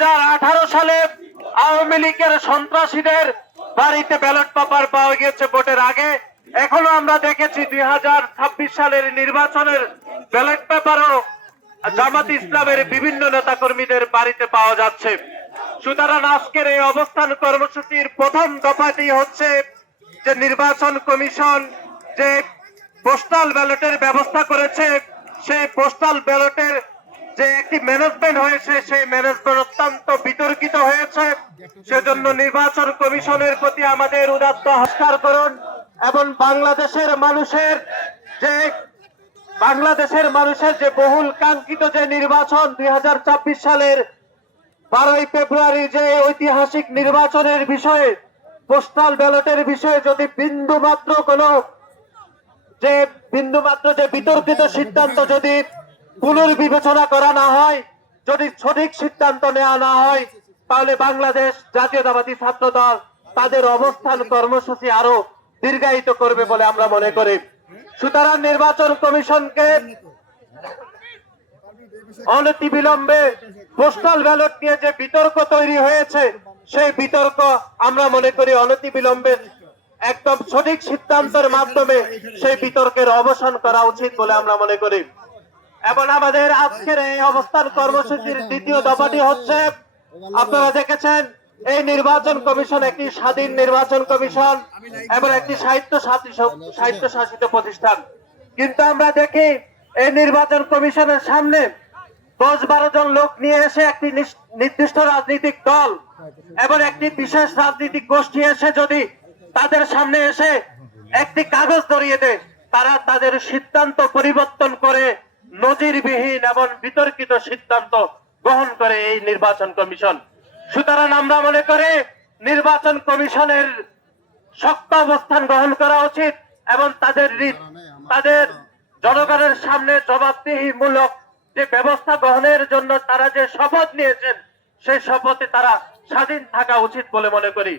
2018 সালে আওয়ামী লীগের সন্ত্রাসীদের বাড়িতে ব্যালট পেপার পাওয়া গিয়েছে ভোটের আগে। এখনো আমরা দেখেছি 2026 সালের নির্বাচনের ব্যালট পেপারও জামাত ইসলামের বিভিন্ন নেতাকর্মীদের বাড়িতে পাওয়া যাচ্ছে। সুতরাং আজকের এই অবস্থান কর্মসূচির প্রথম দফাটি হচ্ছে যে নির্বাচন কমিশন যে পোস্টাল ব্যালটের ব্যবস্থা করেছে, সেই পোস্টাল ব্যালটের যে একটি ম্যানেজমেন্ট হয়েছে, সেই ম্যানেজমেন্ট অত্যন্ত বিতর্কিত হয়েছে। সেজন্য নির্বাচন কমিশনের প্রতি আমাদের উদাত্ত হস্তার করুন এবং বাংলাদেশের মানুষের যে বহুল কাঙ্ক্ষিত যে নির্বাচন 2026 সালের 12ই ফেব্রুয়ারি যে ঐতিহাসিক নির্বাচনের বিষয়ে পোস্টাল ব্যালটের বিষয়ে যদি বিন্দুমাত্র যে বিতর্কিত সিদ্ধান্ত যদি পুনর্বিবেচনা করা না হয়, যদি সঠিক সিদ্ধান্ত নেওয়া না হয়, তাহলে বাংলাদেশ জাতীয়তাবাদী ছাত্র দল তাদের অবস্থান কর্মসূচি আরো দীর্ঘায়িত করবে বলে আমরা মনে করি। সুতরাং নির্বাচন কমিশনকে অনতিবিলম্বে পোস্টাল ব্যালট নিয়ে যে বিতর্ক তৈরি হয়েছে, সেই বিতর্ক আমরা মনে করি অনতিবিলম্বে একদম সঠিক সিদ্ধান্তের মাধ্যমে সেই বিতর্কের অবসান করা উচিত বলে আমরা মনে করি। এবং আমাদের আজকের এই অবস্থান কর্মসূচির দ্বিতীয় দফাটি হচ্ছে, আপনারা দেখেছেন এই নির্বাচন কমিশন একটি স্বাধীন নির্বাচন কমিশন এবং একটি স্বায়ত্তশাসিত প্রতিষ্ঠান, কিন্তু আমরা দেখি এই নির্বাচন কমিশনের সামনে 10-12 জন লোক নিয়ে এসে একটি নির্দিষ্ট রাজনৈতিক দল এবং একটি বিশেষ রাজনৈতিক গোষ্ঠী এসে যদি তাদের সামনে এসে একটি কাগজ ধরিয়ে দেয়, তারা তাদের সিদ্ধান্ত পরিবর্তন করে নজিরবিহীন এবং বিতর্কিত সিদ্ধান্ত গ্রহণ করে এই নির্বাচন কমিশন। সুতরাং আমরা মনে করি নির্বাচন কমিশনের শক্ত অবস্থান গ্রহণ করা উচিত এবং তাদের জনগণের সামনে জবাবদিহিমূলক যে ব্যবস্থা গ্রহণের জন্য তারা যে শপথ নিয়েছেন, সেই শপথে তারা স্বাধীন থাকা উচিত বলে মনে করি।